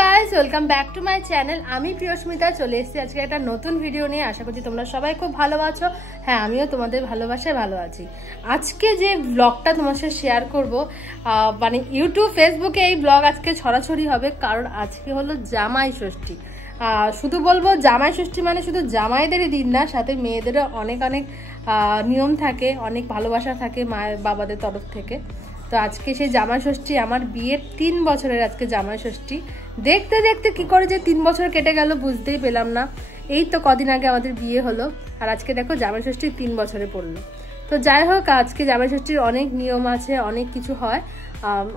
Guys, welcome back to my channel. আমি প্রিয়স্মিতা চলে এসেছি আজকে একটা নতুন ভিডিও নিয়ে। আশা করছি তোমরা সবাই খুব ভালো আছো। হ্যাঁ, আমিও তোমাদের ভালোবাসায় ভালো আছি। আজকে যে ব্লগটা তোমার সাথে শেয়ার করবো, মানে ইউটিউব ফেসবুকে এই ব্লগ আজকে ছড়াছড়ি হবে, কারণ আজকে হলো জামাই ষষ্ঠী। শুধু বলবো জামাই ষষ্ঠী মানে শুধু জামাইদেরই দিন না, সাথে মেয়েদেরও অনেক অনেক নিয়ম থাকে, অনেক ভালোবাসা থাকে মায়ের বাবাদের তরফ থেকে। তো আজকে সেই জামাই ষষ্ঠী, আমার বিয়ের 3 বছরের আজকে জামাই ষষ্ঠী। দেখতে দেখতে কি করে যে 3 বছর কেটে গেল বুঝতেই পেলাম না। এই তো কদিন আগে আমাদের বিয়ে হলো, আর আজকে দেখো জামাই ষষ্ঠী 3 বছরে পড়লো। তো যাই হোক, আজকে জামাই ষষ্ঠীর অনেক নিয়ম আছে, অনেক কিছু হয়।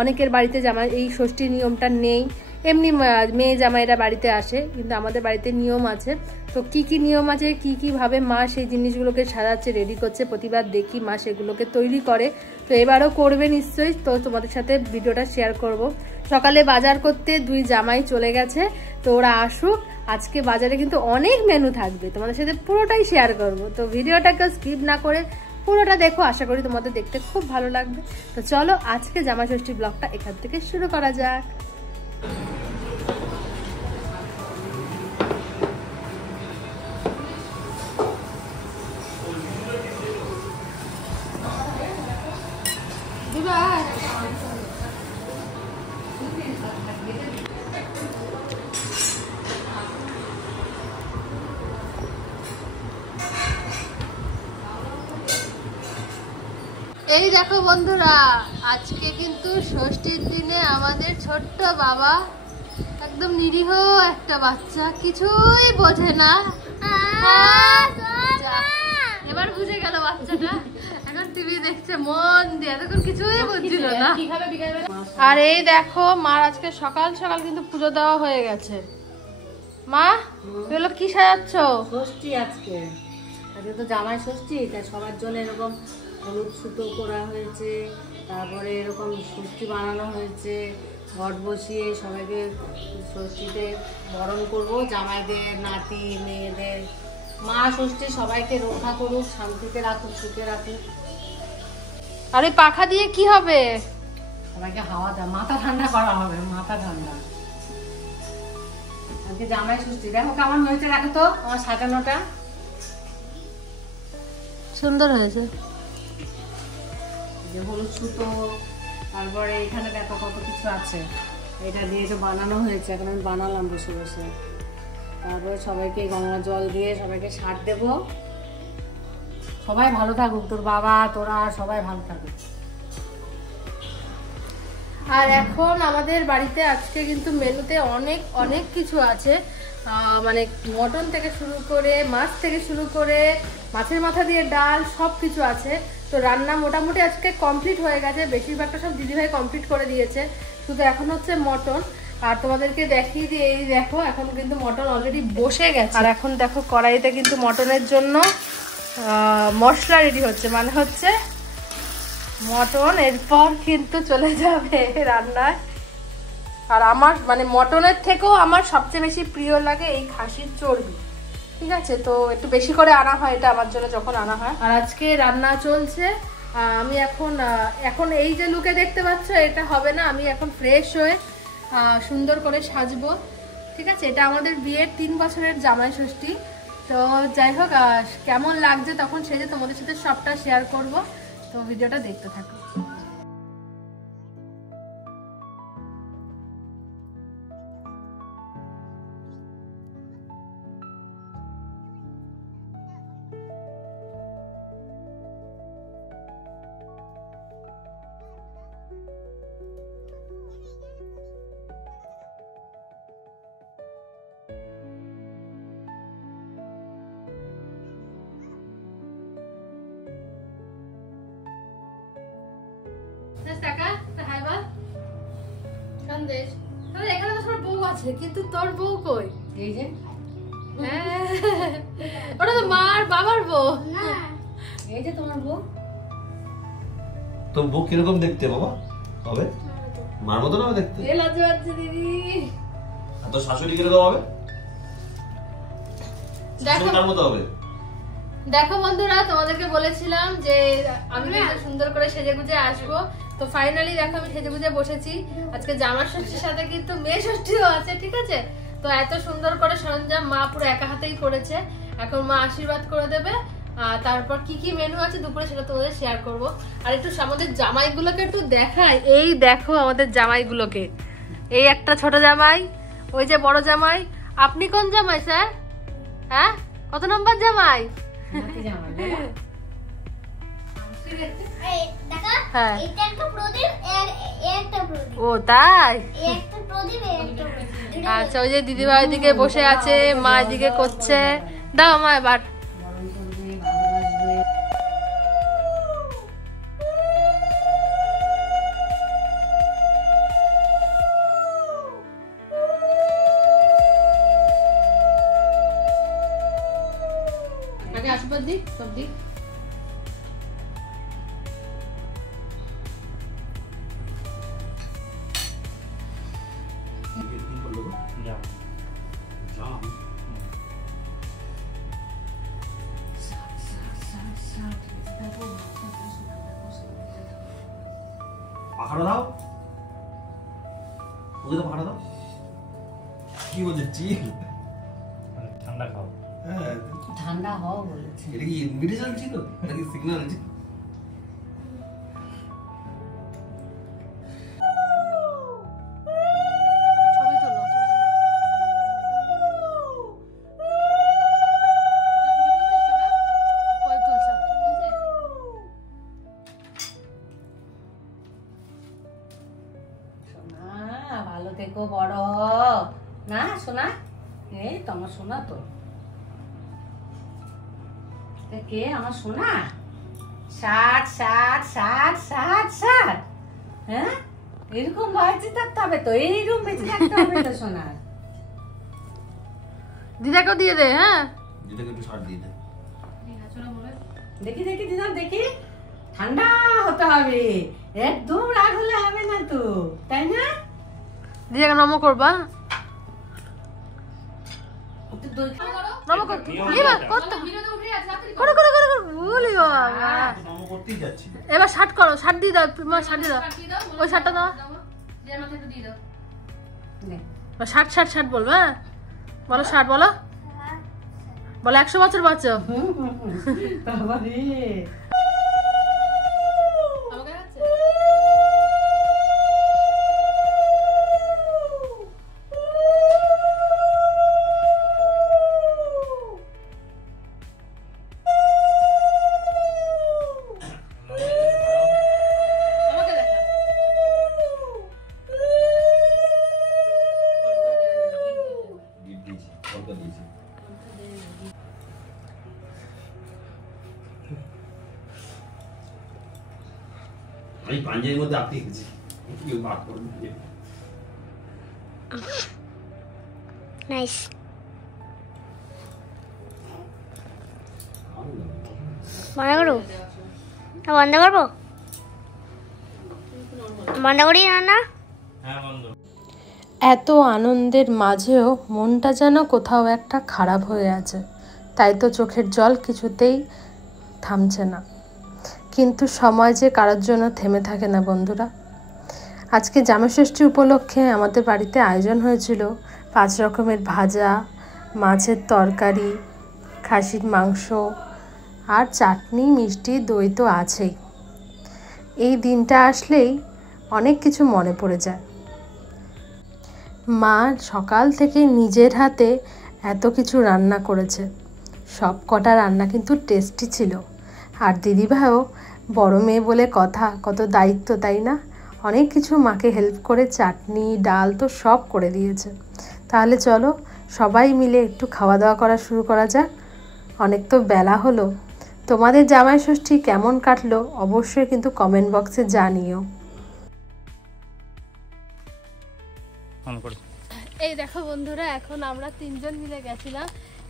অনেকের বাড়িতে জামাই এই ষষ্ঠীর নিয়মটা নেই, এমনি মেয়ে জামাইরা বাড়িতে আসে, কিন্তু আমাদের বাড়িতে নিয়ম আছে। তো কি কি নিয়ম আছে, কি ভাবে মা সেই জিনিসগুলোকে সাজাচ্ছে, রেডি করছে, প্রতিবার দেখি মা সেগুলোকে তৈরি করে। তো এবারও করবে নিশ্চয়ই, তো তোমাদের সাথে ভিডিওটা শেয়ার করব। সকালে বাজার করতে 2 জামাই চলে গেছে, তো ওরা আসুক। আজকে বাজারে কিন্তু অনেক মেনু থাকবে, তোমাদের সাথে পুরোটাই শেয়ার করব। তো ভিডিওটাকে স্কিপ না করে পুরোটা দেখো, আশা করি তোমাদের দেখতে খুব ভালো লাগবে। তো চলো আজকে জামাই ষষ্ঠী ব্লগটা এখান থেকে শুরু করা যাক। এই দেখো বন্ধুরা, আজকে কিন্তু ষষ্ঠীর দিনে আমাদের ছোট্ট বাবা, একদম নিরীহ একটা বাচ্চা, কিছুই বোঝে না। এবার বুঝে গেল বাচ্চাটা, এখন টিভি দেখছে মন দিয়ে, এতক্ষণ কিছুই বুঝছিল না। আর এই দেখো, মার আজকে সকাল সকাল কিন্তু পুজো দেওয়া হয়ে গেছে। মা, এগুলো কি সাজাচ্ছ? ষষ্ঠী আজকে তো জামাই ষষ্ঠী, তাই সবার জন্য এরকম হলুদ সুতো করা হয়েছে, তারপরে এরকম ষষ্ঠী বানানো হয়েছে। ঘট বসিয়ে সবাইকে ষষ্ঠীতে বরণ করবো, জামাইদের, নাতি, মেয়েদের। মা ষষ্ঠী সবাইকে রক্ষা করুক, শান্তিতে রাখুক, সুখে রাখুক। আর এই পাখা দিয়ে কি হবে? সবাইকে হাওয়া দেয়, মাথা ঠান্ডা করা হবে, মাথা ঠান্ডা। আজকে জামাই ষষ্ঠী, দেখো কেমন হয়েছে, দেখো তো আমার সাজানোটা সুন্দর হয়েছে। যে হলুদ সুতো, তারপরে এখানে দেখো কত কিছু আছে, এটা দিয়ে তো বানানো হয়েছে। এখন আমি বানালাম বসে বসে। তারপরে সবাইকে গঙ্গা জল দিয়ে সবাইকে সার দেব। সবাই ভালো থাকুক, তোর বাবা, তোরা সবাই ভালো থাকুক। আর এখন আমাদের বাড়িতে আজকে কিন্তু মেনুতে অনেক অনেক কিছু আছে, মানে মটন থেকে শুরু করে, মাছ থেকে শুরু করে, মাছের মাথা দিয়ে ডাল, সব কিছু আছে। তো রান্না মোটামুটি আজকে কমপ্লিট হয়ে গেছে, বেশিরভাগটা সব দিদিভাই কমপ্লিট করে দিয়েছে, শুধু এখন হচ্ছে মটন। আর তোমাদেরকে দেখিয়ে দিয়ে, এই দেখো এখন কিন্তু মটন অলরেডি বসে গেছে। আর এখন দেখো কড়াইতে কিন্তু মটনের জন্য মশলা রেডি হচ্ছে, মানে হচ্ছে মটন এরপর কিন্তু চলে যাবে রান্নায়। আর আমার মানে মটনের থেকেও আমার সবচেয়ে বেশি প্রিয় লাগে এই খাসির চর্বি, ঠিক আছে? তো একটু বেশি করে আনা হয় এটা আমার জন্য যখন আনা হয়। আর আজকে রান্না চলছে। আমি এখন এই যে লুকে দেখতে পাচ্ছ, এটা হবে না। আমি এখন ফ্রেশ হয়ে সুন্দর করে সাজবো, ঠিক আছে? এটা আমাদের বিয়ের 3 বছরের জামাই ষষ্ঠী। তো যাই হোক, কেমন লাগছে তখন সেজে তোমাদের সাথে সবটা শেয়ার করব। তো ভিডিওটা দেখতে থাকো। এখানে তো তোমার বউ আছে, কিন্তু তোর বউ কই? এই যে, ওটা তো মার বাবার বউ। এই যে তোমার বউ। তোর বউ কিরকম দেখতে বাবা? হবে মার মতো না দেখতে? এ লজ্জা পাচ্ছে দিদি। আর তোর শাশুড়ি কিরকম হবে? দেখো তার মতো হবে। দেখো বন্ধুরা, তোমাদেরকে বলেছিলাম যে আমি সুন্দর করে সেজে গুজে আসবো, তো ফাইনালি দেখো আমি সেজে বুঝে বসেছি। আজকে জামা ষষ্ঠীর সাথে কিন্তু মেয়ে ষষ্ঠীও আছে, ঠিক আছে? তো এত সুন্দর করে সরঞ্জাম মা পুরো একা হাতেই করেছে। এখন মা আশীর্বাদ করে দেবে, তারপর কি কি মেনু আছে দুপুরে সেটা তোমাদের শেয়ার করব। আর একটু আমাদের জামাইগুলোকে একটু দেখাই। এই দেখো আমাদের জামাইগুলোকে, এই একটা ছোট জামাই, ওই যে বড় জামাই। আপনি কোন জামাই স্যার? হ্যাঁ, কত নম্বর জামাই? হ্যাঁ, ও তাই। আচ্ছা, ওই যে দিদিভাই দিকে বসে আছে, মা দিকে করছে। দাও মা এবার। আগে আশীর্বাদ দিক, সব দিক। পাখাটা দাও, ওকে তো পাখাটা দাও। কি বলছে চিল? ঠান্ডা খাও। হ্যাঁ, ঠান্ডা হও বলেছে। এটা কি ইনভিটেশন ছিল নাকি সিগন্যাল ছিল? ছবি তোলো। কই তুলছো? সোনা ভালো থেকো, বড় হও। না সোনা, এই তো আমার সোনা। তো কে আমার সোনা? 60 60 60 60 60। হ্যাঁ, এরকম বেঁচে থাকতে হবে তো, এইরকম বেঁচে থাকতে হবে তো সোনা। দিদাকেও দিয়ে দে। হ্যাঁ, যেটাকে একটু শার্ট দিয়ে দে। দেখি দেখি দিদাম, দেখি। ঠান্ডা হতে হবে, একদম রাগ হলে হবে না তো, তাই না? দিদাকে নম করবা। একটু দই নম কর। করতে করো করো করো করো। বলি বাবা, নম করতেই যাচ্ছি। এবার শার্ট করো, শার্ট দিয়ে দাও। মা শার্ট দিয়ে দাও, ওই শার্টটা দাও। নে। শার্ট শার্ট শার্ট বলবে। হ্যাঁ বলো, শার্ট বলো, বলো 100 বছর বাঁচো। বাবা রে। গিফট দিয়েছি, কলকা দিয়েছি। আমি পাঞ্জাবির মধ্যে আটকে গেছি, কেউ বার করে দিয়ে। নাইস। বন্ধ করো, বন্ধ করবো, বন্ধ করি না। হ্যাঁ বন্ধ। এত আনন্দের মাঝেও মনটা যেন কোথাও একটা খারাপ হয়ে আছে, তাই তো চোখের জল কিছুতেই থামছে না। কিন্তু সময় যে কারোর জন্য থেমে থাকে না বন্ধুরা। আজকে জামাষষ্ঠী উপলক্ষে আমাদের বাড়িতে আয়োজন হয়েছিল 5 রকমের ভাজা, মাছের তরকারি, খাসির মাংস আর চাটনি, মিষ্টি, দই তো আছেই। এই দিনটা আসলেই অনেক কিছু মনে পড়ে যায়। মা সকাল থেকে নিজের হাতে এত কিছু রান্না করেছে, সব কটা রান্না কিন্তু টেস্টি ছিল। আর দিদিভাইও বড় মেয়ে বলে কথা, কত দায়িত্ব তাই না? অনেক কিছু মাকে হেল্প করে চাটনি ডাল তো সব করে দিয়েছে। তাহলে চলো সবাই মিলে একটু খাওয়া দাওয়া করা শুরু করা যাক। অনেক তো বেলা হলো। তোমাদের জামাই ষষ্ঠী কেমন কাটলো অবশ্যই কিন্তু কমেন্ট বক্সে জানিও। এই দেখো বন্ধুরা, এখন আমরা 3 জন মিলে গেছিলাম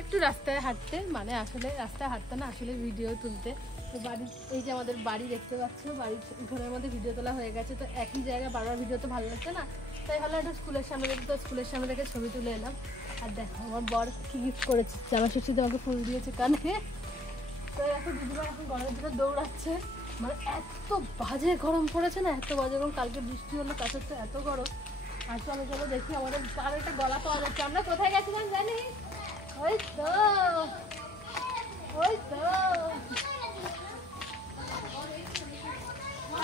একটু রাস্তায় হাঁটতে, মানে আসলে রাস্তায় হাঁটতে না, আসলে ভিডিও তুলতে। তো বাড়ি, এই যে আমাদের বাড়ি দেখতে পাচ্ছ, বাড়ির ঘরের মধ্যে ভিডিও তোলা হয়ে গেছে। তো একই জায়গায় বারবার ভিডিও তো ভালো লাগছে না, তাই হলো একটু স্কুলের সামনে দেখি, তো স্কুলের সামনে থেকে ছবি তুলে এলাম। আর দেখো আমার বর কি গিফট করেছে, জামা ষষ্ঠীতে আমাকে ফুল দিয়েছে কানে। তো দেখো দিদিমা এখন গরমের দিকে দৌড়াচ্ছে, মানে এত বাজে গরম পড়েছে না, এত বাজে গরম। কালকে বৃষ্টি হলো, তার সাথে এত গরম। আর চলো চলো দেখি আমাদের কার একটা গলা পাওয়া যাচ্ছে। আমরা কোথায় গেছিলাম জানি? ওই তো ওই তো,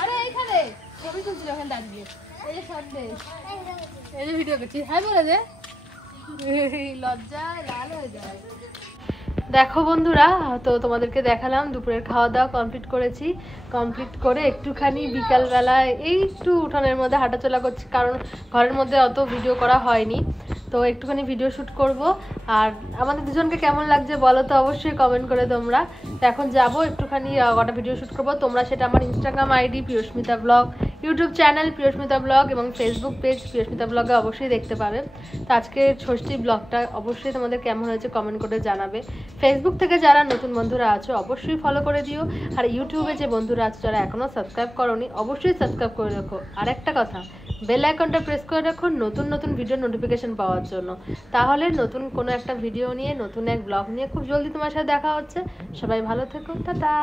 আরে এইখানে ছবি তুলছিল ওখানে দাঁড়িয়ে। এই যে সন্দেশ, এই যে ভিডিও করছি। হ্যাঁ বলে যে লজ্জায় লাল হয়ে যায়। দেখো বন্ধুরা, তো তোমাদেরকে দেখালাম দুপুরের খাওয়া দাওয়া কমপ্লিট করেছি। কমপ্লিট করে একটুখানি বিকালবেলায় এই একটু উঠানের মধ্যে হাঁটাচলা করছি, কারণ ঘরের মধ্যে অত ভিডিও করা হয়নি। তো একটুখানি ভিডিও শ্যুট করব। আর আমাদের দুজনকে কেমন লাগছে বলো তো অবশ্যই কমেন্ট করে তোমরা। তো এখন যাবো একটুখানি কটা ভিডিও শ্যুট করবো। তোমরা সেটা আমার Instagram ID Priyasmita blog, YouTube channel Priyasmita blog এবং ফেসবুক পেজ প্রিয়স্মিতা ব্লগে অবশ্যই দেখতে পাবে। তো আজকের ষষ্ঠী ব্লগটা অবশ্যই তোমাদের কেমন হয়েছে কমেন্ট করে জানাবে। ফেসবুক থেকে যারা নতুন বন্ধুরা আছো অবশ্যই ফলো করে দিও। আর ইউটিউবে যে বন্ধুরা আছো যারা এখনও সাবস্ক্রাইব করোনি অবশ্যই সাবস্ক্রাইব করে রাখো। আর একটা কথা, বেল আইকনটা প্রেস করে রাখো নতুন নতুন ভিডিও নোটিফিকেশন পাওয়ার জন্য। তাহলে নতুন কোনো একটা ভিডিও নিয়ে, নতুন এক ব্লগ নিয়ে খুব জলদি তোমার সাথে দেখা হচ্ছে। সবাই ভালো থেকো, টাটা।